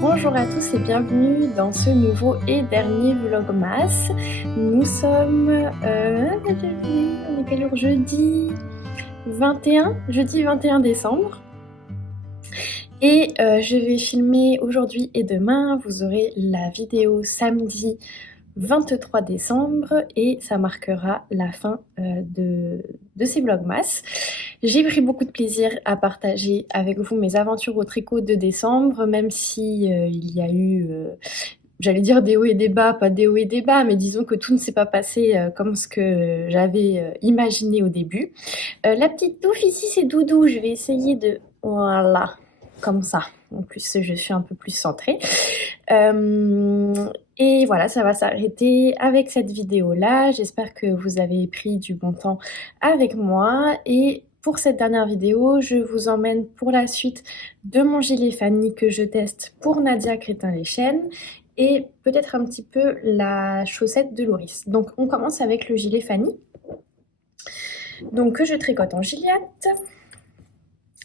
Bonjour à tous et bienvenue dans ce nouveau et dernier Vlogmas. Nous sommes... on est quel jour? Jeudi 21 décembre. Et je vais filmer aujourd'hui et demain. Vous aurez la vidéo samedi 23 décembre et ça marquera la fin de ces Vlogmas. J'ai pris beaucoup de plaisir à partager avec vous mes aventures au tricot de décembre, même si il y a eu, j'allais dire des hauts et des bas, pas des hauts et des bas, mais disons que tout ne s'est pas passé comme ce que j'avais imaginé au début. La petite touffe ici, c'est Doudou. Je vais essayer de... Voilà, comme ça. En plus, je suis un peu plus centrée. Et voilà, ça va s'arrêter avec cette vidéo-là. J'espère que vous avez pris du bon temps avec moi. Et pour cette dernière vidéo, je vous emmène pour la suite de mon gilet Fanny que je teste pour Nadia Crétin-les-Chênes et peut-être un petit peu la chaussette de Loris. Donc on commence avec le gilet Fanny. Donc que je tricote en Gilliatt.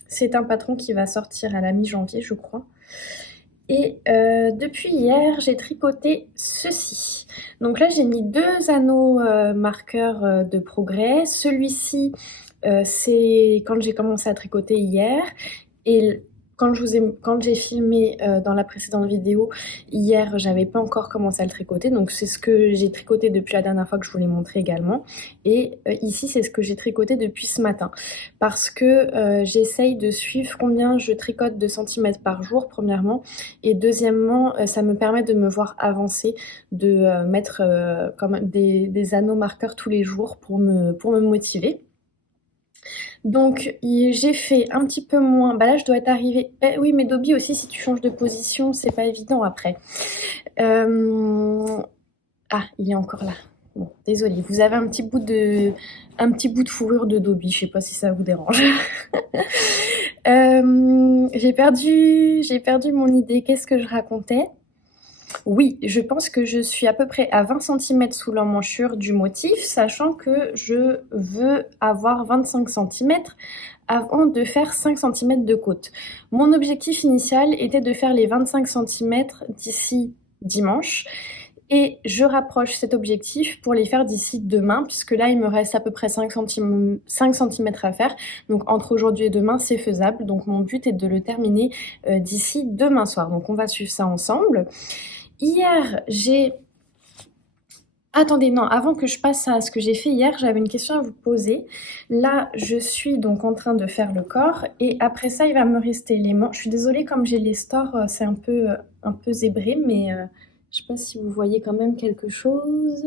C'est un patron qui va sortir à la mi-janvier, je crois. Et depuis hier, j'ai tricoté ceci. Donc là, j'ai mis 2 anneaux marqueurs de progrès. Celui-ci, c'est quand j'ai commencé à tricoter hier. Et quand j'ai filmé dans la précédente vidéo, hier, j'avais pas encore commencé à le tricoter. Donc c'est ce que j'ai tricoté depuis la dernière fois que je vous l'ai montré également. Et ici, c'est ce que j'ai tricoté depuis ce matin. Parce que j'essaye de suivre combien je tricote de centimètres par jour, premièrement. Et deuxièmement, ça me permet de me voir avancer, de mettre comme des anneaux marqueurs tous les jours pour me motiver. Donc j'ai fait un petit peu moins, bah là je dois être arrivée, oui mais Dobby aussi si tu changes de position c'est pas évident après. Ah il est encore là, bon désolée, vous avez un petit bout de fourrure de Dobby, je sais pas si ça vous dérange. J'ai perdu mon idée, qu'est-ce que je racontais? Oui, je pense que je suis à peu près à 20 cm sous l'emmanchure du motif, sachant que je veux avoir 25 cm avant de faire 5 cm de côte. Mon objectif initial était de faire les 25 cm d'ici dimanche, et je rapproche cet objectif pour les faire d'ici demain, puisque là il me reste à peu près 5 cm à faire, donc entre aujourd'hui et demain c'est faisable, donc mon but est de le terminer d'ici demain soir, donc on va suivre ça ensemble. Hier, attendez, non, avant que je passe à ce que j'ai fait hier, j'avais une question à vous poser. Là, je suis donc en train de faire le corps et après ça, il va me rester les manches. Je suis désolée, comme j'ai les stores, c'est un peu zébré, mais je sais pas si vous voyez quand même quelque chose.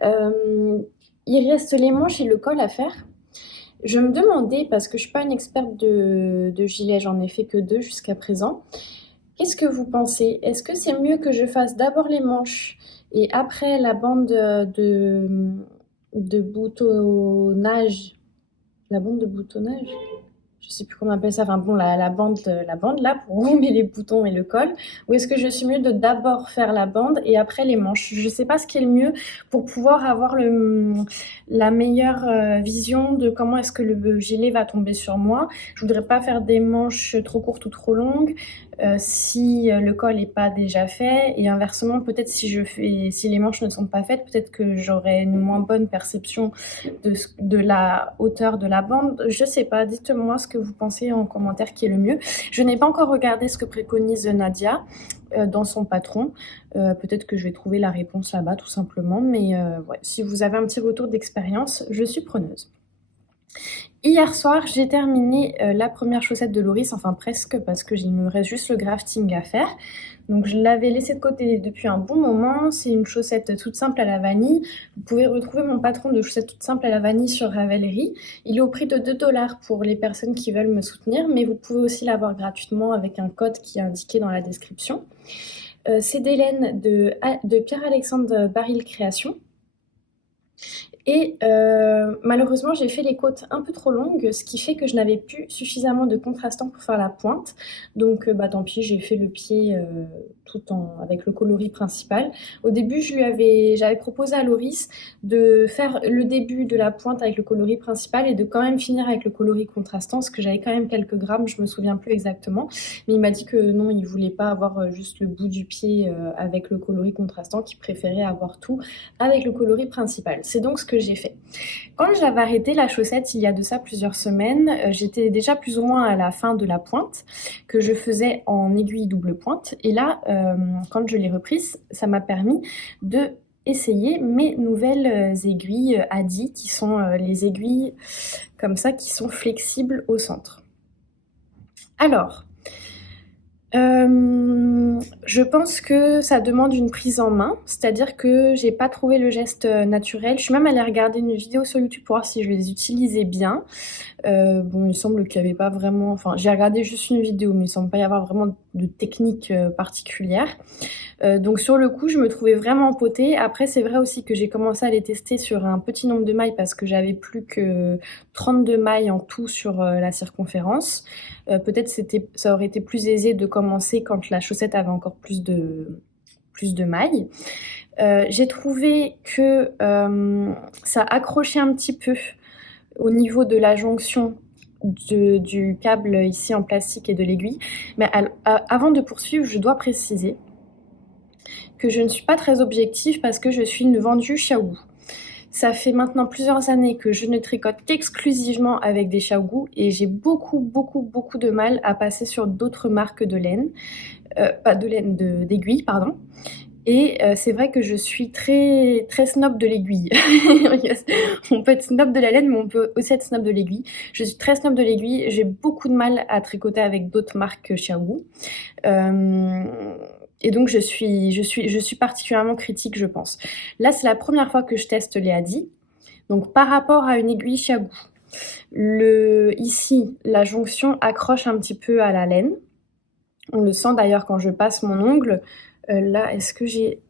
Il reste les manches et le col à faire. Je me demandais, parce que je suis pas une experte de gilet, j'en ai fait que 2 jusqu'à présent. Qu'est-ce que vous pensez? Est-ce que c'est mieux que je fasse d'abord les manches et après la bande de boutonnage? La bande de boutonnage? Je sais plus comment on appelle ça, enfin bon, la bande là pour où on met les boutons et le col, ou est-ce que je suis mieux de d'abord faire la bande et après les manches? Je sais pas ce qui est le mieux pour pouvoir avoir la meilleure vision de comment est-ce que le gilet va tomber sur moi. Je voudrais pas faire des manches trop courtes ou trop longues si le col n'est pas déjà fait, et inversement peut-être si les manches ne sont pas faites, peut-être que j'aurai une moins bonne perception de la hauteur de la bande. Je sais pas, dites-moi ce que vous pensez en commentaire qui est le mieux. Je n'ai pas encore regardé ce que préconise Nadia dans son patron. Peut-être que je vais trouver la réponse là-bas tout simplement, mais ouais, si vous avez un petit retour d'expérience, je suis preneuse. Hier soir, j'ai terminé la première chaussette de Loris, enfin presque, parce qu'il me reste juste le grafting à faire. Donc je l'avais laissé de côté depuis un bon moment. C'est une chaussette toute simple à la vanille. Vous pouvez retrouver mon patron de chaussettes toutes simples à la vanille sur Ravelry. Il est au prix de 2$ pour les personnes qui veulent me soutenir, mais vous pouvez aussi l'avoir gratuitement avec un code qui est indiqué dans la description. C'est des laines de Pierre-Alexandre Baril Création. Et malheureusement, j'ai fait les côtes un peu trop longues, ce qui fait que je n'avais plus suffisamment de contrastant pour faire la pointe. Donc bah, tant pis, j'ai fait le pied avec le coloris principal. Au début, j'avais proposé à Loris de faire le début de la pointe avec le coloris principal et de quand même finir avec le coloris contrastant, parce que j'avais quand même quelques grammes, je me souviens plus exactement. Mais il m'a dit que non, il voulait pas avoir juste le bout du pied avec le coloris contrastant, qu'il préférait avoir tout avec le coloris principal. C'est donc ce que j'ai fait. Quand j'avais arrêté la chaussette il y a de ça plusieurs semaines, j'étais déjà plus ou moins à la fin de la pointe que je faisais en aiguille double pointe. Et là, quand je l'ai reprise, ça m'a permis de essayer mes nouvelles aiguilles Adi, qui sont les aiguilles comme ça, qui sont flexibles au centre. Alors, je pense que ça demande une prise en main, c'est-à-dire que j'ai pas trouvé le geste naturel. Je suis même allée regarder une vidéo sur YouTube pour voir si je les utilisais bien. Bon, il semble qu'il n'y avait pas vraiment... Enfin, j'ai regardé juste une vidéo, mais il semble pas y avoir vraiment de technique particulière. Donc sur le coup, je me trouvais vraiment empotée. Après, c'est vrai aussi que j'ai commencé à les tester sur un petit nombre de mailles parce que j'avais plus que 32 mailles en tout sur la circonférence. Peut-être ça aurait été plus aisé de commencer quand la chaussette avait encore plus de mailles. J'ai trouvé que ça accrochait un petit peu au niveau de la jonction du câble ici en plastique et de l'aiguille. Mais avant de poursuivre, je dois préciser que je ne suis pas très objective parce que je suis une vendue Xiaogu. Ça fait maintenant plusieurs années que je ne tricote qu'exclusivement avec des Xiaogu et j'ai beaucoup de mal à passer sur d'autres marques de laine, d'aiguille, pardon. Et c'est vrai que je suis très snob de l'aiguille. On peut être snob de la laine, mais on peut aussi être snob de l'aiguille. Je suis très snob de l'aiguille. J'ai beaucoup de mal à tricoter avec d'autres marques Xiaogu. Et donc je suis particulièrement critique, je pense. Là, c'est la première fois que je teste les Adi. Donc par rapport à une aiguille Xiaogu, ici, la jonction accroche un petit peu à la laine. On le sent d'ailleurs quand je passe mon ongle. Là, est-ce que j'ai...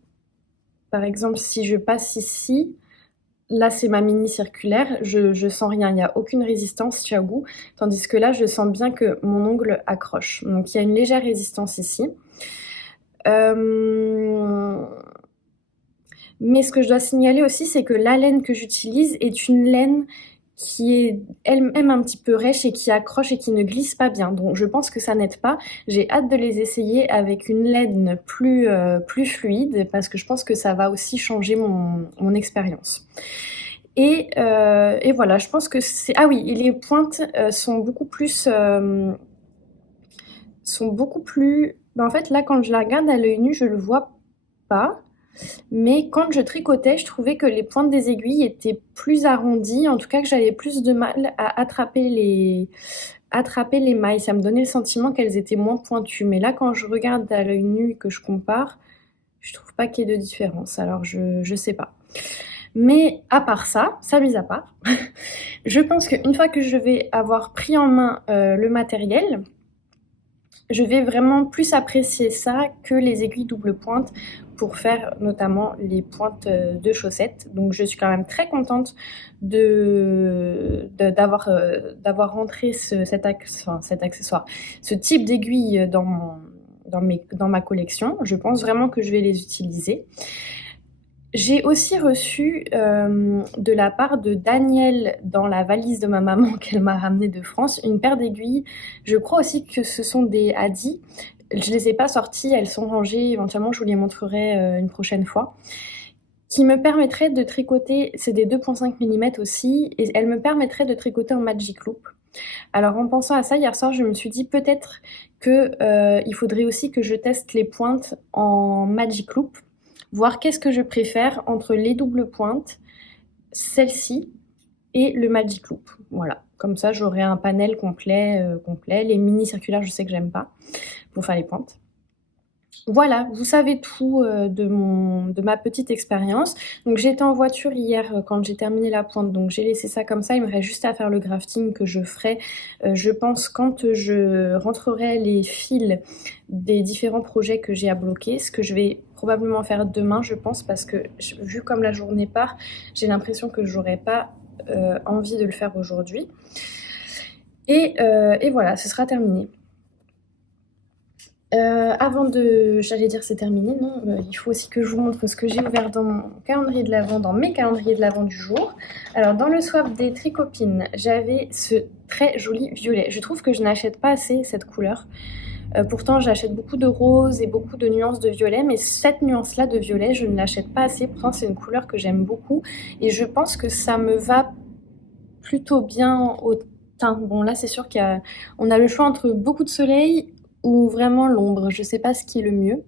Par exemple, si je passe ici, là c'est ma mini circulaire, je sens rien, il n'y a aucune résistance Xiaogu, tandis que là je sens bien que mon ongle accroche. Donc il y a une légère résistance ici. Mais ce que je dois signaler aussi, c'est que la laine que j'utilise est une laine qui est elle-même un petit peu rêche et qui accroche et qui ne glisse pas bien. Donc je pense que ça n'aide pas. J'ai hâte de les essayer avec une laine plus fluide parce que je pense que ça va aussi changer mon expérience. Et voilà, je pense que c'est... Ah oui, et les pointes sont beaucoup plus... Ben, en fait, là, quand je la regarde à l'œil nu, je le vois pas. Mais quand je tricotais, je trouvais que les pointes des aiguilles étaient plus arrondies, en tout cas que j'avais plus de mal à attraper les mailles. Ça me donnait le sentiment qu'elles étaient moins pointues. Mais là, quand je regarde à l'œil nu et que je compare, je trouve pas qu'il y ait de différence. Alors, je sais pas. Mais à part ça mis à part, je pense qu'une fois que je vais avoir pris en main le matériel, je vais vraiment plus apprécier ça que les aiguilles double pointe pour faire notamment les pointes de chaussettes. Donc je suis quand même très contente d'avoir rentré cet accessoire, ce type d'aiguille dans ma collection. Je pense vraiment que je vais les utiliser. J'ai aussi reçu de la part de Danielle dans la valise de ma maman qu'elle m'a ramenée de France, une paire d'aiguilles. Je crois aussi que ce sont des Adi. Je les ai pas sorties, elles sont rangées. Éventuellement, je vous les montrerai une prochaine fois. Qui me permettrait de tricoter, c'est des 2,5 mm aussi, et elles me permettraient de tricoter en Magic Loop. Alors en pensant à ça, hier soir, je me suis dit peut-être qu'il faudrait aussi que je teste les pointes en Magic Loop, voir qu'est-ce que je préfère entre les doubles pointes, celle-ci et le Magic Loop. Voilà, comme ça j'aurai un panel complet. Les mini circulaires, je sais que j'aime pas pour faire les pointes. Voilà, vous savez tout, de ma petite expérience. Donc j'étais en voiture hier, quand j'ai terminé la pointe, donc j'ai laissé ça comme ça. Il me reste juste à faire le grafting que je ferai, je pense quand je rentrerai les fils des différents projets que j'ai à bloquer, ce que je vais probablement faire demain, je pense, parce que vu comme la journée part, j'ai l'impression que j'aurai pas, envie de le faire aujourd'hui. Et voilà, ce sera terminé. J'allais dire c'est terminé, non, il faut aussi que je vous montre ce que j'ai ouvert dans mon calendrier de l'Avent, dans mes calendriers de l'Avent du jour. Alors dans le swap des Tricopines, j'avais ce très joli violet. Je trouve que je n'achète pas assez cette couleur. Pourtant j'achète beaucoup de rose et beaucoup de nuances de violet, mais cette nuance-là de violet, je ne l'achète pas assez. Pourtant c'est une couleur que j'aime beaucoup et je pense que ça me va plutôt bien au teint. Bon là c'est sûr qu'on a le choix entre beaucoup de soleil ou vraiment l'ombre. Je sais pas ce qui est le mieux,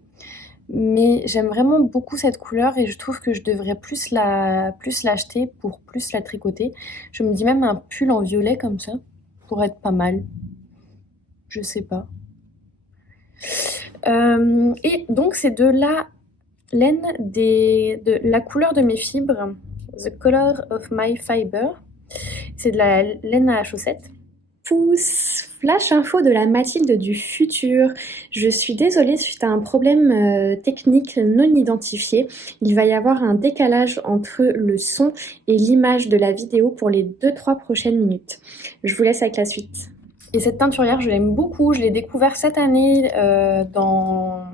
mais j'aime vraiment beaucoup cette couleur et je trouve que je devrais plus l'acheter pour plus la tricoter. Je me dis même un pull en violet comme ça pourrait être pas mal. Je sais pas. Et donc c'est de la laine de la couleur de mes fibres, The Color of My Fiber. C'est de la laine à chaussettes. Pouce, flash info de la Mathilde du futur. Je suis désolée, suite à un problème technique non identifié, il va y avoir un décalage entre le son et l'image de la vidéo pour les 2-3 prochaines minutes. Je vous laisse avec la suite. Et cette teinturière, je l'aime beaucoup. Je l'ai découvert cette année dans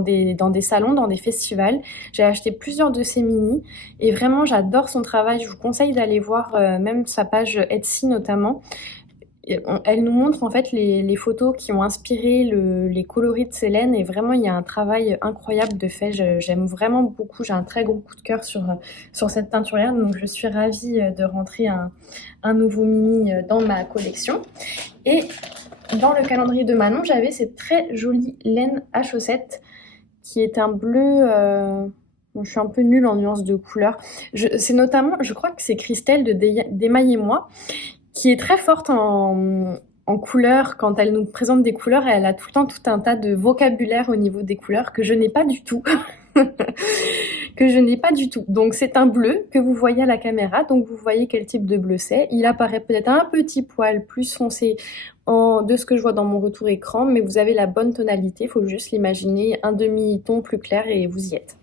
des salons, dans des festivals. J'ai acheté plusieurs de ses mini et vraiment j'adore son travail. Je vous conseille d'aller voir même sa page Etsy notamment. Elle nous montre en fait les photos qui ont inspiré les coloris de ces laines et vraiment il y a un travail incroyable de fait. J'aime vraiment beaucoup, j'ai un très gros coup de cœur sur cette teinturière, donc je suis ravie de rentrer un nouveau mini dans ma collection. Et dans le calendrier de Manon, j'avais cette très jolie laine à chaussettes qui est un bleu. Bon, je suis un peu nulle en nuances de couleurs. C'est notamment, je crois que c'est Christelle de Démaillez-moi qui est très forte en couleurs. Quand elle nous présente des couleurs, elle a tout le temps tout un tas de vocabulaire au niveau des couleurs que je n'ai pas du tout. que je n'ai pas du tout. Donc c'est un bleu que vous voyez à la caméra, donc vous voyez quel type de bleu c'est. Il apparaît peut-être un petit poil plus foncé de ce que je vois dans mon retour écran, mais vous avez la bonne tonalité, il faut juste l'imaginer un demi-ton plus clair et vous y êtes.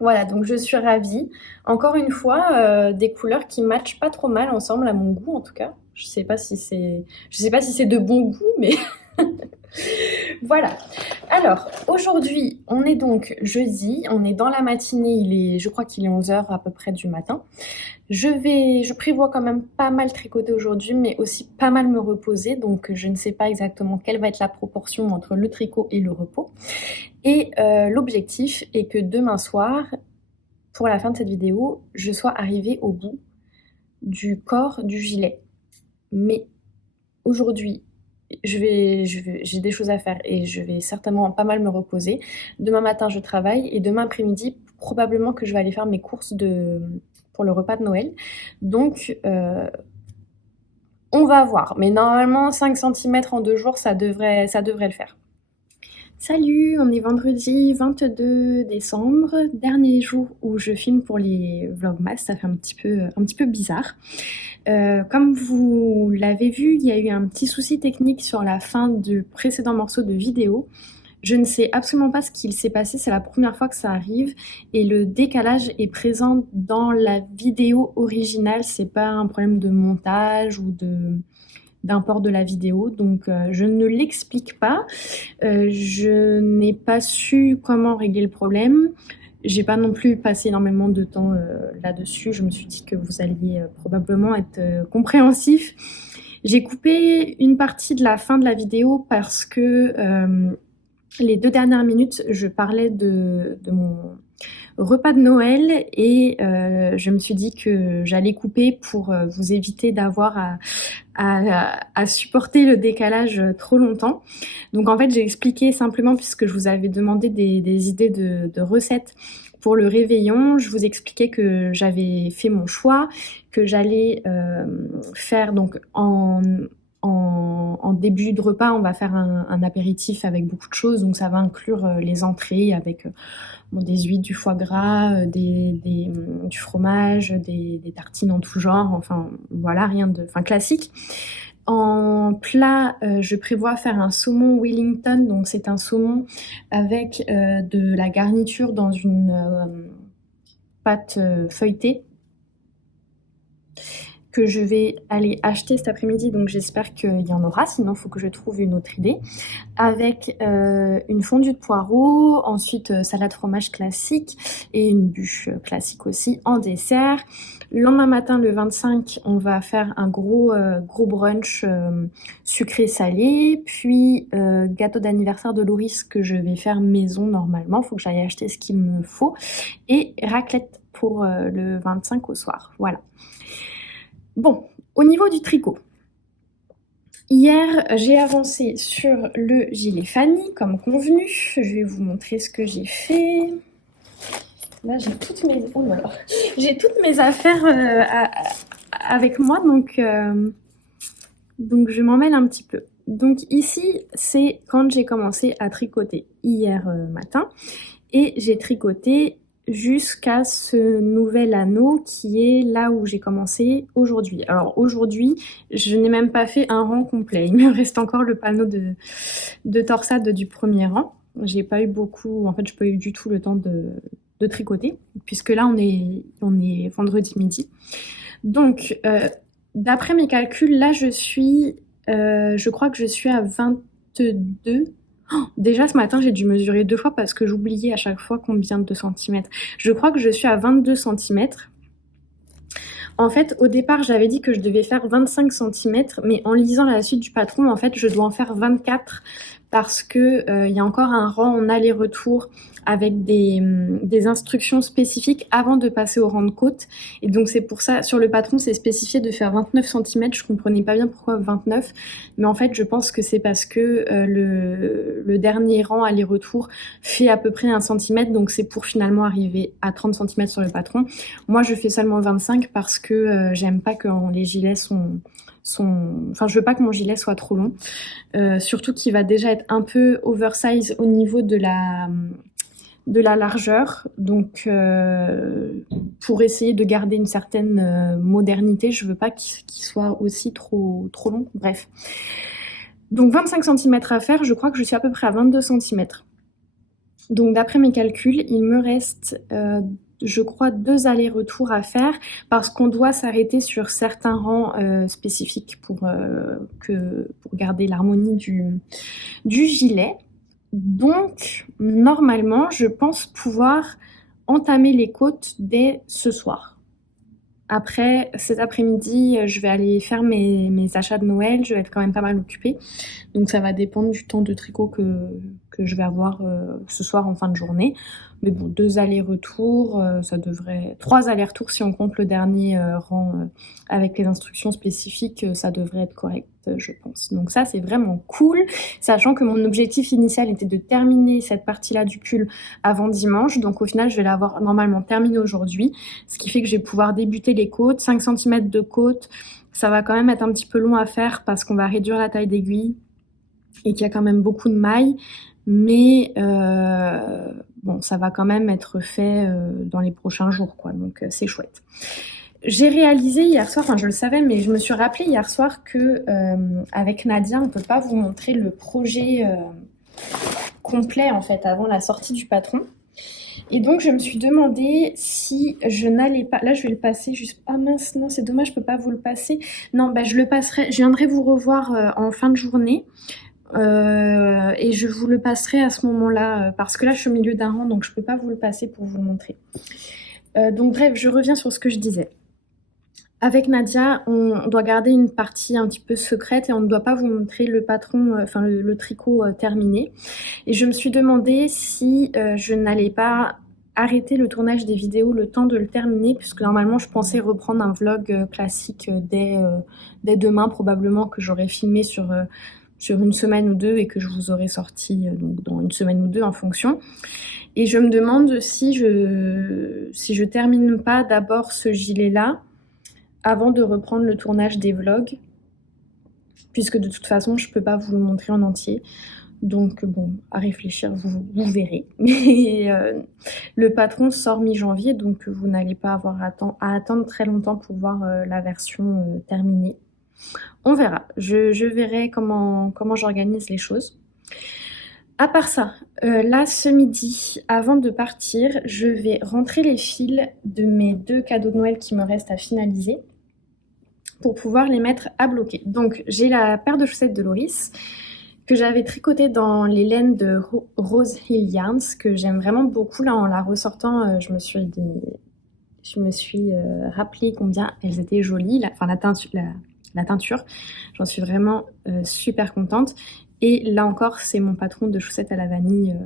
Voilà, donc je suis ravie. Encore une fois, des couleurs qui matchent pas trop mal ensemble, à mon goût en tout cas. Je sais pas si c'est de bon goût, mais voilà. Alors, aujourd'hui, on est donc jeudi, on est dans la matinée, je crois qu'il est 11h à peu près du matin. Je prévois quand même pas mal tricoter aujourd'hui, mais aussi pas mal me reposer, donc je ne sais pas exactement quelle va être la proportion entre le tricot et le repos. Et l'objectif est que demain soir, pour la fin de cette vidéo, je sois arrivée au bout du corps du gilet. Mais aujourd'hui, j'ai des choses à faire et je vais certainement pas mal me reposer. Demain matin, je travaille et demain après-midi, probablement que je vais aller faire mes courses pour le repas de Noël. Donc, on va voir. Mais normalement, 5 cm en 2 jours, ça devrait le faire. Salut, on est vendredi 22 décembre, dernier jour où je filme pour les Vlogmas, ça fait un petit peu bizarre. Comme vous l'avez vu, il y a eu un petit souci technique sur la fin du précédent morceau de vidéo. Je ne sais absolument pas ce qu'il s'est passé, c'est la première fois que ça arrive et le décalage est présent dans la vidéo originale, c'est pas un problème de montage ou d'import de la vidéo, donc je ne l'explique pas. Je n'ai pas su comment régler le problème. J'ai pas non plus passé énormément de temps là-dessus. Je me suis dit que vous alliez probablement être compréhensif. J'ai coupé une partie de la fin de la vidéo parce que les 2 dernières minutes, je parlais de mon repas de Noël et je me suis dit que j'allais couper pour vous éviter d'avoir à supporter le décalage trop longtemps. Donc en fait, j'ai expliqué simplement, puisque je vous avais demandé des idées de recettes pour le réveillon, je vous expliquais que j'avais fait mon choix, que j'allais faire donc en début de repas, on va faire un apéritif avec beaucoup de choses, donc ça va inclure les entrées avec des huîtres, du foie gras, du fromage, des tartines en tout genre, enfin voilà, rien de classique. En plat, je prévois faire un saumon Wellington, donc c'est un saumon avec de la garniture dans une pâte feuilletée que je vais aller acheter cet après-midi, donc j'espère qu'il y en aura, sinon il faut que je trouve une autre idée. Avec une fondue de poireaux, ensuite salade fromage classique et une bûche classique aussi en dessert. Le lendemain matin, le 25, on va faire un gros brunch sucré-salé, puis gâteau d'anniversaire de Loris que je vais faire maison normalement, il faut que j'aille acheter ce qu'il me faut, et raclette pour le 25 au soir, voilà. Bon, au niveau du tricot, hier j'ai avancé sur le gilet Fanny comme convenu. Je vais vous montrer ce que j'ai fait. Là j'ai toutes mes affaires avec moi, donc je m'en mêle un petit peu. Donc ici c'est quand j'ai commencé à tricoter hier matin, et j'ai tricoté jusqu'à ce nouvel anneau qui est là où j'ai commencé aujourd'hui. Alors aujourd'hui, je n'ai même pas fait un rang complet. Il me reste encore le panneau de torsade du premier rang. J'ai pas eu du tout le temps de tricoter, puisque là on est vendredi midi. Donc d'après mes calculs, là je crois que je suis à 22. Déjà ce matin j'ai dû mesurer 2 fois parce que j'oubliais à chaque fois combien de centimètres. Je crois que je suis à 22 centimètres. En fait, au départ j'avais dit que je devais faire 25 centimètres, mais en lisant la suite du patron, en fait je dois en faire 24 parce que y a encore un rang en aller-retour avec des instructions spécifiques avant de passer au rang de côte. Et donc c'est pour ça, sur le patron c'est spécifié de faire 29 centimètres. Je comprenais pas bien pourquoi 29, mais en fait je pense que c'est parce que le dernier rang aller-retour fait à peu près 1 centimètre, donc c'est pour finalement arriver à 30 centimètres sur le patron. Moi je fais seulement 25 parce que j'aime pas quand les gilets je veux pas que mon gilet soit trop long, surtout qu'il va déjà être un peu oversize au niveau de la largeur, donc pour essayer de garder une certaine modernité, je veux pas qu'il soit aussi trop long, bref. Donc 25 cm à faire, je crois que je suis à peu près à 22 cm. Donc d'après mes calculs, il me reste je crois 2 allers-retours à faire parce qu'on doit s'arrêter sur certains rangs spécifiques pour garder l'harmonie du gilet. Donc normalement je pense pouvoir entamer les côtes dès ce soir. Après, cet après-midi, je vais aller faire mes achats de Noël, je vais être quand même pas mal occupée. Donc ça va dépendre du temps de tricot que je vais avoir ce soir en fin de journée. Mais bon, 2 allers-retours, ça devrait... 3 allers-retours si on compte le dernier rang avec les instructions spécifiques, ça devrait être correct, je pense. Donc ça, c'est vraiment cool, sachant que mon objectif initial était de terminer cette partie-là du pull avant dimanche. Donc au final, je vais l'avoir normalement terminé aujourd'hui, ce qui fait que je vais pouvoir débuter les côtes. 5 cm de côte, ça va quand même être un petit peu long à faire parce qu'on va réduire la taille d'aiguille et qu'il y a quand même beaucoup de mailles, mais bon, ça va quand même être fait dans les prochains jours, quoi, donc c'est chouette. J'ai réalisé hier soir, enfin je le savais, mais je me suis rappelé hier soir que avec Nadia, on ne peut pas vous montrer le projet complet en fait avant la sortie du patron. Et donc je me suis demandé si je n'allais pas... Là je vais le passer juste... Ah mince, non c'est dommage, je peux pas vous le passer. Non, bah je le passerai, je viendrai vous revoir en fin de journée. Et je vous le passerai à ce moment-là parce que là je suis au milieu d'un rang, donc je peux pas vous le passer pour vous le montrer. Donc bref, je reviens sur ce que je disais. Avec Nadia, on doit garder une partie un petit peu secrète et on ne doit pas vous montrer le patron, le tricot terminé. Et je me suis demandé si je n'allais pas arrêter le tournage des vidéos le temps de le terminer, puisque normalement je pensais reprendre un vlog classique dès demain, probablement que j'aurais filmé sur 1 semaine ou 2 et que je vous aurais sorti donc dans 1 semaine ou 2 en fonction. Et je me demande si je termine pas d'abord ce gilet-là avant de reprendre le tournage des vlogs. puisque de toute façon, je peux pas vous le montrer en entier. Donc bon, à réfléchir, vous verrez. Mais le patron sort mi-janvier, donc vous n'allez pas avoir à attendre très longtemps pour voir la version terminée. On verra. Je verrai comment j'organise les choses. À part ça, là, ce midi, avant de partir, je vais rentrer les fils de mes 2 cadeaux de Noël qui me restent à finaliser pour pouvoir les mettre à bloquer. Donc, j'ai la paire de chaussettes de Loris que j'avais tricotée dans les laines de Rose Hill Yarns, que j'aime vraiment beaucoup. Là, en la ressortant, je me suis rappelé combien elles étaient jolies. La teinture, j'en suis vraiment super contente. Et là encore, c'est mon patron de chaussettes à la vanille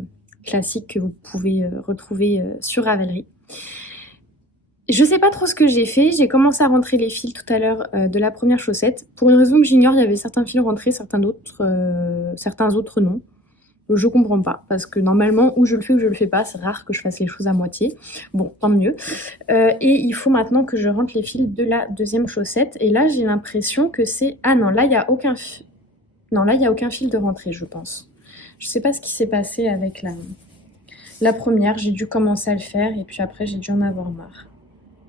classique que vous pouvez retrouver sur Ravelry. Je sais pas trop ce que j'ai fait. J'ai commencé à rentrer les fils tout à l'heure de la première chaussette. Pour une raison que j'ignore, il y avait certains fils rentrés, certains autres non. Je comprends pas, parce que normalement, ou je le fais ou je le fais pas, c'est rare que je fasse les choses à moitié. Bon, tant mieux. Et il faut maintenant que je rentre les fils de la deuxième chaussette. Et là, j'ai l'impression que c'est... Ah non, là, il n'y a aucun fil de rentrée, je pense. Je sais pas ce qui s'est passé avec la première. J'ai dû commencer à le faire et puis après, j'ai dû en avoir marre.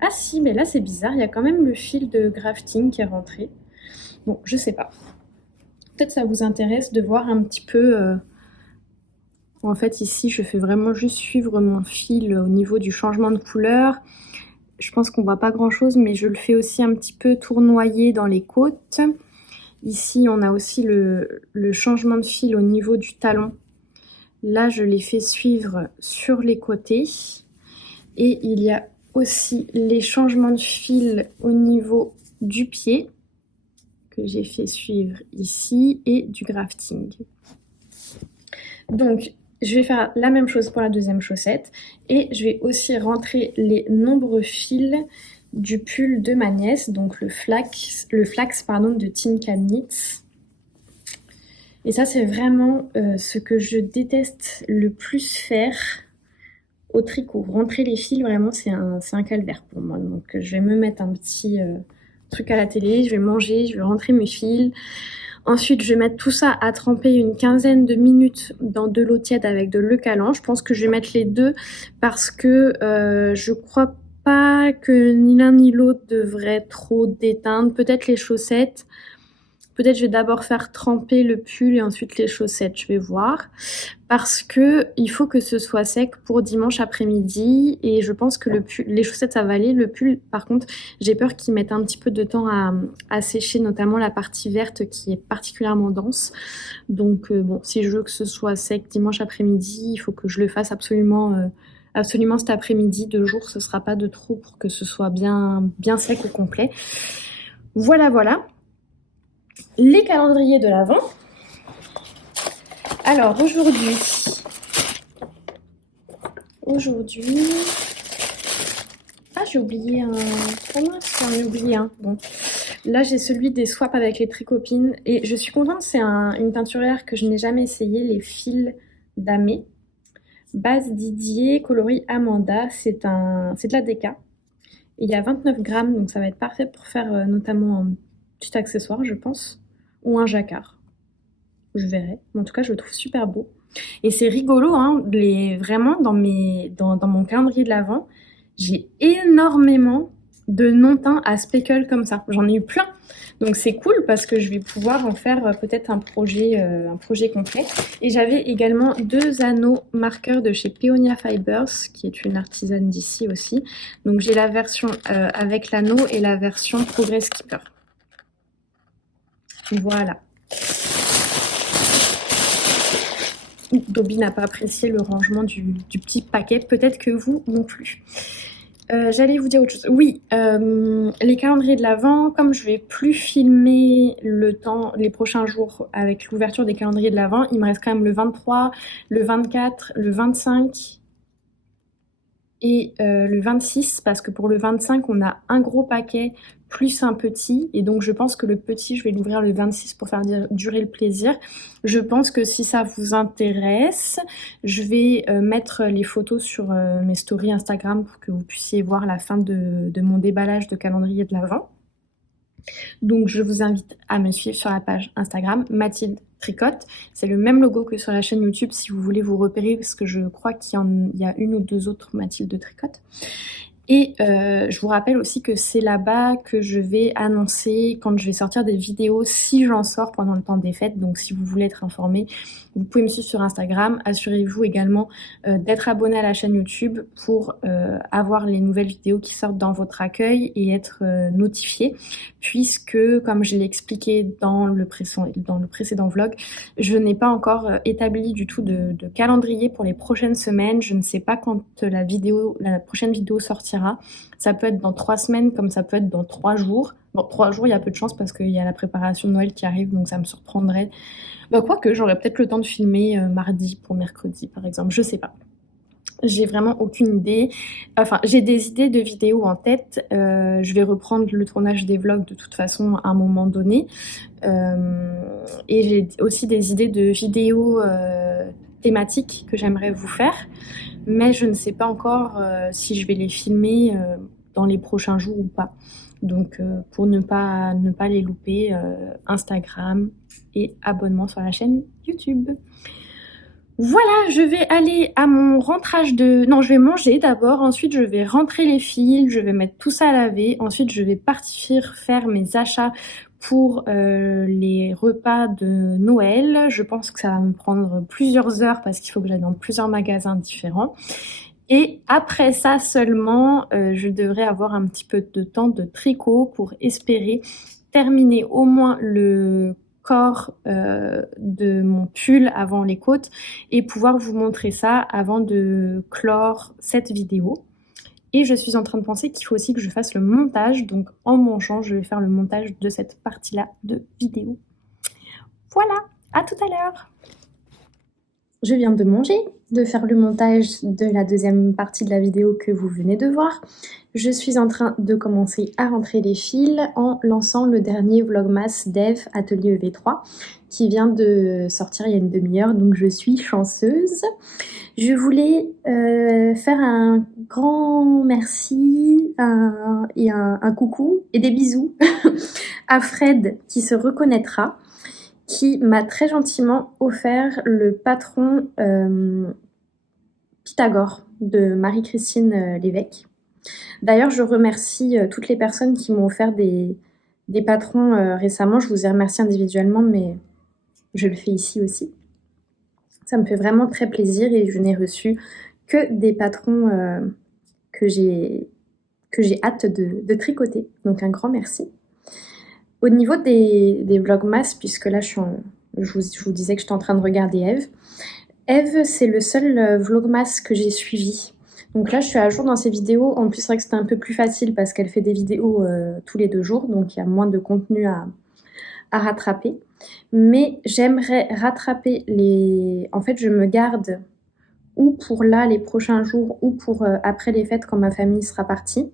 Ah si, mais là, c'est bizarre. Il y a quand même le fil de grafting qui est rentré. Bon, je sais pas. Peut-être ça vous intéresse de voir un petit peu... En fait, ici, je fais vraiment juste suivre mon fil au niveau du changement de couleur. Je pense qu'on voit pas grand-chose, mais je le fais aussi un petit peu tournoyer dans les côtes. Ici, on a aussi le changement de fil au niveau du talon. Là, je l'ai fait suivre sur les côtés. Et il y a aussi les changements de fil au niveau du pied, que j'ai fait suivre ici, et du grafting. Donc, je vais faire la même chose pour la deuxième chaussette et je vais aussi rentrer les nombreux fils du pull de ma nièce, donc le flax de Tin Can Knits. Et ça, c'est vraiment ce que je déteste le plus faire au tricot. Rentrer les fils, vraiment, c'est un calvaire pour moi. Donc, je vais me mettre un petit truc à la télé, je vais manger, je vais rentrer mes fils. Ensuite, je vais mettre tout ça à tremper une quinzaine de minutes dans de l'eau tiède avec de l'eau calant. Je pense que je vais mettre les deux parce que je crois pas que ni l'un ni l'autre devrait trop déteindre. Peut-être les chaussettes. Peut-être je vais d'abord faire tremper le pull et ensuite les chaussettes, je vais voir. Parce que il faut que ce soit sec pour dimanche après-midi et je pense que les chaussettes ça va aller. Le pull, par contre, j'ai peur qu'il mette un petit peu de temps à sécher, notamment la partie verte qui est particulièrement dense. Donc bon, si je veux que ce soit sec dimanche après-midi, il faut que je le fasse absolument cet après-midi. 2 jours, ce sera pas de trop pour que ce soit bien sec au complet. Voilà. Les calendriers de l'Avent. Alors aujourd'hui, j'ai oublié un... Oh mince, j'en ai oublié un. Bon, là j'ai celui des swaps avec les tricopines et je suis contente, c'est une teinturière que je n'ai jamais essayé, les fils d'Amé. Base Didier, coloris Amanda, c'est de la DK. Et il y a 29 grammes, donc ça va être parfait pour faire notamment un petit accessoire, je pense, ou un jacquard. Je verrai. En tout cas, je le trouve super beau. Et c'est rigolo, hein, vraiment, dans mon calendrier de l'Avent, j'ai énormément de non-teints à speckle comme ça. J'en ai eu plein. Donc c'est cool parce que je vais pouvoir en faire peut-être un projet complet. Et j'avais également 2 anneaux marqueurs de chez Peonia Fibers, qui est une artisane d'ici aussi. Donc j'ai la version avec l'anneau et la version Progress Keeper. Voilà. Dobby n'a pas apprécié le rangement du petit paquet, peut-être que vous non plus. J'allais vous dire autre chose. Oui, les calendriers de l'Avent, comme je vais plus filmer les prochains jours avec l'ouverture des calendriers de l'Avent, il me reste quand même le 23, le 24, le 25 et le 26, parce que pour le 25, on a un gros paquet plus un petit, et donc je pense que le petit, je vais l'ouvrir le 26 pour faire durer le plaisir. Je pense que si ça vous intéresse, je vais mettre les photos sur mes stories Instagram pour que vous puissiez voir la fin de mon déballage de calendrier de l'Avent. Donc je vous invite à me suivre sur la page Instagram Mathilde Tricotte. C'est le même logo que sur la chaîne YouTube si vous voulez vous repérer, parce que je crois qu'il y a une ou deux autres Mathilde Tricotte. Et je vous rappelle aussi que c'est là-bas que je vais annoncer quand je vais sortir des vidéos, si j'en sors pendant le temps des fêtes. Donc si vous voulez être informé, vous pouvez me suivre sur Instagram. Assurez-vous également d'être abonné à la chaîne YouTube pour avoir les nouvelles vidéos qui sortent dans votre accueil et être notifié, puisque comme je l'ai expliqué dans le précédent vlog, je n'ai pas encore établi du tout de calendrier pour les prochaines semaines. Je ne sais pas quand la prochaine vidéo sortira. Ça peut être dans 3 semaines comme ça peut être dans 3 jours. Bon, 3 jours, il y a peu de chance parce qu'il y a la préparation de Noël qui arrive, donc ça me surprendrait. Bah, quoique, j'aurais peut-être le temps de filmer mardi pour mercredi, par exemple. Je sais pas. J'ai vraiment aucune idée. Enfin, j'ai des idées de vidéos en tête. Je vais reprendre le tournage des vlogs de toute façon à un moment donné. Et j'ai aussi des idées de vidéos thématiques que j'aimerais vous faire. Mais je ne sais pas encore si je vais les filmer dans les prochains jours ou pas. Donc pour ne pas les louper, Instagram et abonnement sur la chaîne YouTube. Voilà, je vais aller à mon rentrage de... Non, je vais manger d'abord, ensuite je vais rentrer les fils, je vais mettre tout ça à laver, ensuite je vais partir faire mes achats pour les repas de Noël. Je pense que ça va me prendre plusieurs heures parce qu'il faut que j'aille dans plusieurs magasins différents. Et après ça seulement, je devrais avoir un petit peu de temps de tricot pour espérer terminer au moins le corps de mon pull avant les côtes et pouvoir vous montrer ça avant de clore cette vidéo. Et je suis en train de penser qu'il faut aussi que je fasse le montage, donc en mangeant, je vais faire le montage de cette partie-là de vidéo. Voilà, à tout à l'heure. Je viens de manger, de faire le montage de la deuxième partie de la vidéo que vous venez de voir. Je suis en train de commencer à rentrer les fils en lançant le dernier vlogmas d'Eve Atelier EV3 qui vient de sortir il y a une demi-heure, donc je suis chanceuse. Je voulais faire un grand merci et un coucou et des bisous à Fred qui se reconnaîtra, qui m'a très gentiment offert le patron Pythagore de Marie-Christine Lévesque. D'ailleurs, je remercie toutes les personnes qui m'ont offert des patrons récemment. Je vous ai remercié individuellement, mais je le fais ici aussi. Ça me fait vraiment très plaisir et je n'ai reçu que des patrons que j'ai hâte de tricoter. Donc un grand merci. Au niveau des vlogmas, puisque là je vous disais que j'étais en train de regarder Eve. Eve, c'est le seul vlogmas que j'ai suivi. Donc là je suis à jour dans ses vidéos. En plus c'est vrai que c'était un peu plus facile parce qu'elle fait des vidéos tous les 2 jours. Donc il y a moins de contenu à rattraper. Mais j'aimerais rattraper les... En fait je me garde ou pour là les prochains jours ou pour après les fêtes quand ma famille sera partie.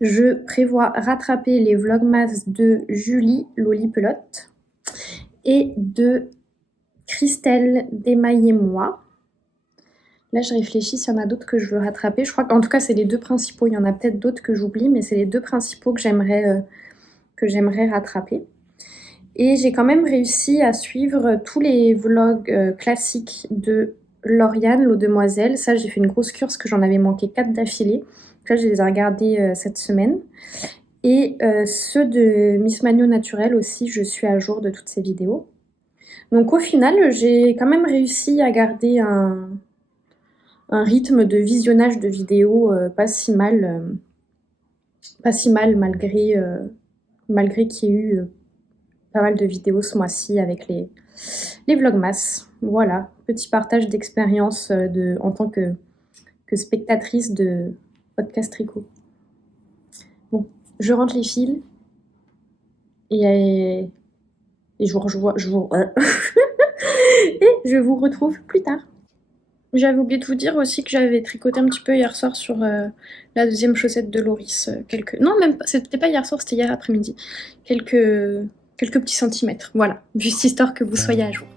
Je prévois rattraper les vlogmas de Julie Lolipelote et de Christelle Desmaillez-moi. Là, je réfléchis s'il y en a d'autres que je veux rattraper. Je crois qu'en tout cas, c'est les 2 principaux. Il y en a peut-être d'autres que j'oublie, mais c'est les 2 principaux que j'aimerais rattraper. Et j'ai quand même réussi à suivre tous les vlogs classiques de Lauriane, l'eau demoiselle. Ça, j'ai fait une grosse cure parce que j'en avais manqué 4 d'affilée. Là, je les ai regardés cette semaine. Et ceux de Miss Magno Naturel aussi, je suis à jour de toutes ces vidéos. Donc au final, j'ai quand même réussi à garder un rythme de visionnage de vidéos pas si mal malgré qu'il y ait eu pas mal de vidéos ce mois-ci avec les vlogmas. Voilà, petit partage d'expérience en tant que spectatrice de podcast tricot. Bon, je rentre les fils et je vous retrouve plus tard. J'avais oublié de vous dire aussi que j'avais tricoté un petit peu hier soir sur la deuxième chaussette de Loris. Non, même pas, c'était pas hier soir, c'était hier après-midi. Quelques petits centimètres, voilà. Juste histoire que vous soyez à jour.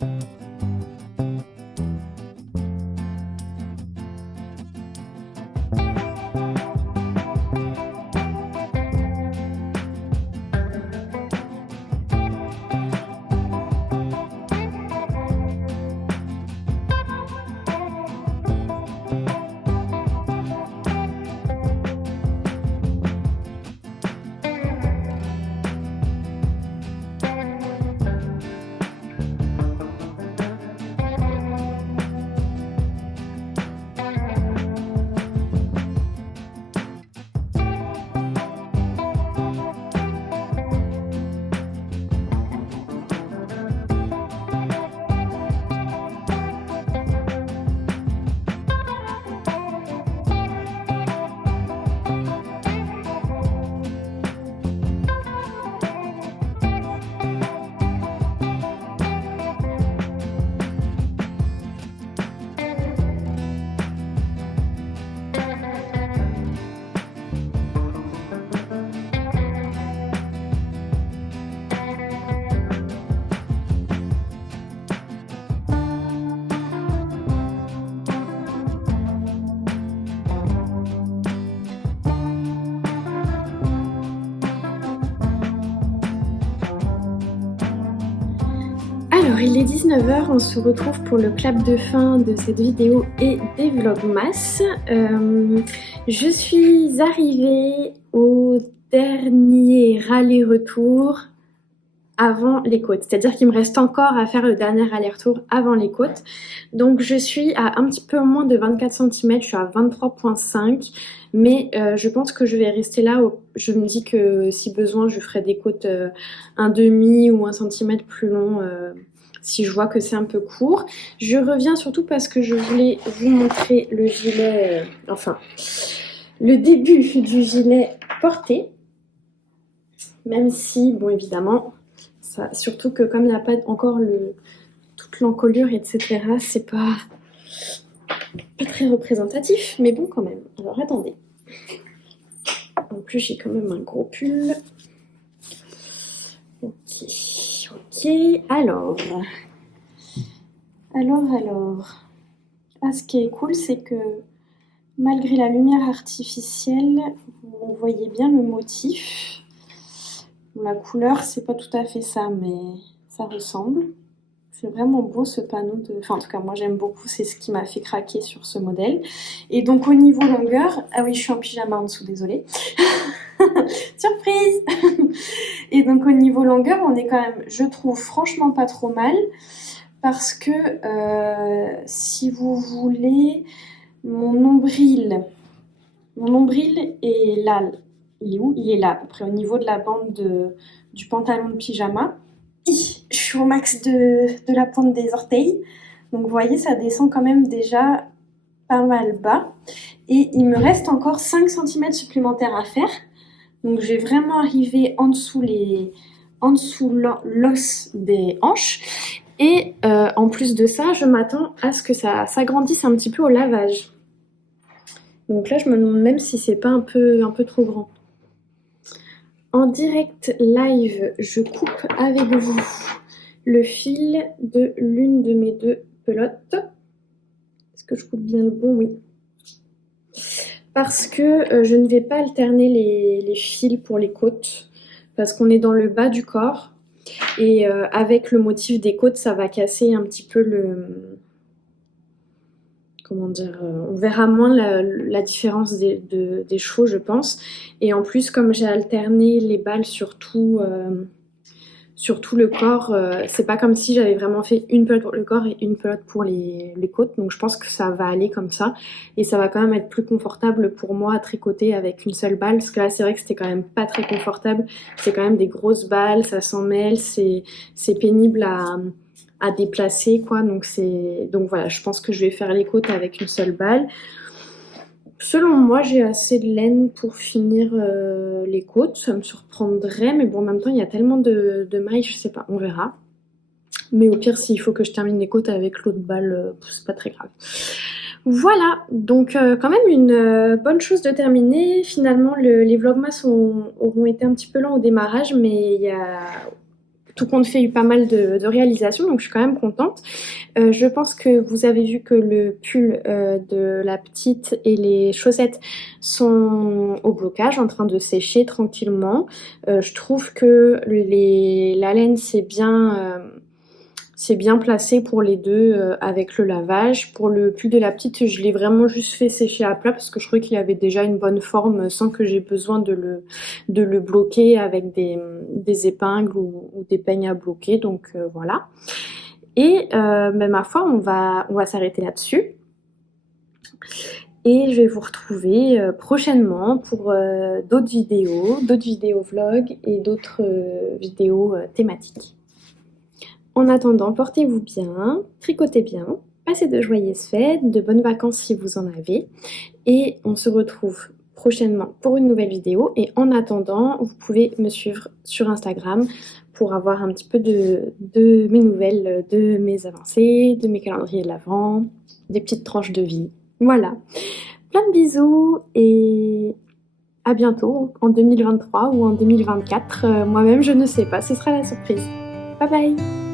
Alors il est 19h, on se retrouve pour le clap de fin de cette vidéo et des vlogmas. Je suis arrivée au dernier aller-retour avant les côtes, c'est-à-dire qu'il me reste encore à faire le dernier aller-retour avant les côtes. Donc je suis à un petit peu moins de 24 cm, je suis à 23,5, mais je pense que je vais rester là. Je me dis que si besoin je ferai des côtes un demi ou 1 cm plus long si je vois que c'est un peu court. Je reviens surtout parce que je voulais vous montrer le gilet, enfin le début du gilet porté, même si bon évidemment ça, surtout que comme il n'y a pas encore toute l'encolure etc, c'est pas très représentatif, mais bon quand même. Alors attendez, en plus j'ai quand même un gros pull. Ok, alors ah, ce qui est cool c'est que malgré la lumière artificielle vous voyez bien le motif. La couleur, c'est pas tout à fait ça, mais ça ressemble. C'est vraiment beau ce panneau de... Enfin, en tout cas, moi j'aime beaucoup, c'est ce qui m'a fait craquer sur ce modèle. Et donc au niveau longueur... Ah oui, je suis en pyjama en dessous, désolée. Surprise. Et donc au niveau longueur, on est quand même, je trouve, franchement pas trop mal. Parce que, si vous voulez, mon nombril est là. Il est où? Il est là, à peu près au niveau de la bande du pantalon de pyjama. Je suis au max de la pointe des orteils. Donc vous voyez, ça descend quand même déjà pas mal bas. Et il me reste encore 5 cm supplémentaires à faire. Donc je vais vraiment arriver en dessous l'os des hanches. Et en plus de ça, je m'attends à ce que ça s'agrandisse un petit peu au lavage. Donc là, je me demande même si c'est pas un peu trop grand. En direct live, je coupe avec vous le fil de l'une de mes deux pelotes. Est-ce que je coupe bien le bon? Oui. Parce que je ne vais pas alterner les fils pour les côtes, parce qu'on est dans le bas du corps. Et avec le motif des côtes, ça va casser un petit peu le... Comment dire, on verra moins la différence des chevaux, je pense. Et en plus, comme j'ai alterné les balles sur tout le corps, c'est pas comme si j'avais vraiment fait une pelote pour le corps et une pelote pour les côtes. Donc je pense que ça va aller comme ça. Et ça va quand même être plus confortable pour moi à tricoter avec une seule balle. Parce que là, c'est vrai que c'était quand même pas très confortable. C'est quand même des grosses balles, ça s'en mêle, c'est pénible à déplacer quoi, donc voilà, je pense que je vais faire les côtes avec une seule balle. Selon moi, j'ai assez de laine pour finir les côtes, ça me surprendrait, mais bon, en même temps, il y a tellement de mailles, je sais pas, on verra. Mais au pire, s'il faut que je termine les côtes avec l'autre balle, c'est pas très grave. Voilà, donc quand même une bonne chose de terminer. Finalement, les vlogmas auront été un petit peu lents au démarrage, mais il y a... Tout compte fait, eu pas mal de réalisations, donc je suis quand même contente. Je pense que vous avez vu que le pull de la petite et les chaussettes sont au blocage, en train de sécher tranquillement. Je trouve que la laine c'est bien placé pour les deux avec le lavage. Pour le pull de la petite, je l'ai vraiment juste fait sécher à plat parce que je trouvais qu'il avait déjà une bonne forme sans que j'ai besoin de le bloquer avec des épingles ou des peignes à bloquer. Donc voilà. Et mais ma foi, on va s'arrêter là-dessus. Et je vais vous retrouver prochainement pour d'autres vidéos vlogs et d'autres vidéos thématiques. En attendant, portez-vous bien, tricotez bien, passez de joyeuses fêtes, de bonnes vacances si vous en avez. Et on se retrouve prochainement pour une nouvelle vidéo. Et en attendant, vous pouvez me suivre sur Instagram pour avoir un petit peu de mes nouvelles, de mes avancées, de mes calendriers de l'Avent, des petites tranches de vie. Voilà. Plein de bisous et à bientôt en 2023 ou en 2024. Moi-même, je ne sais pas. Ce sera la surprise. Bye bye!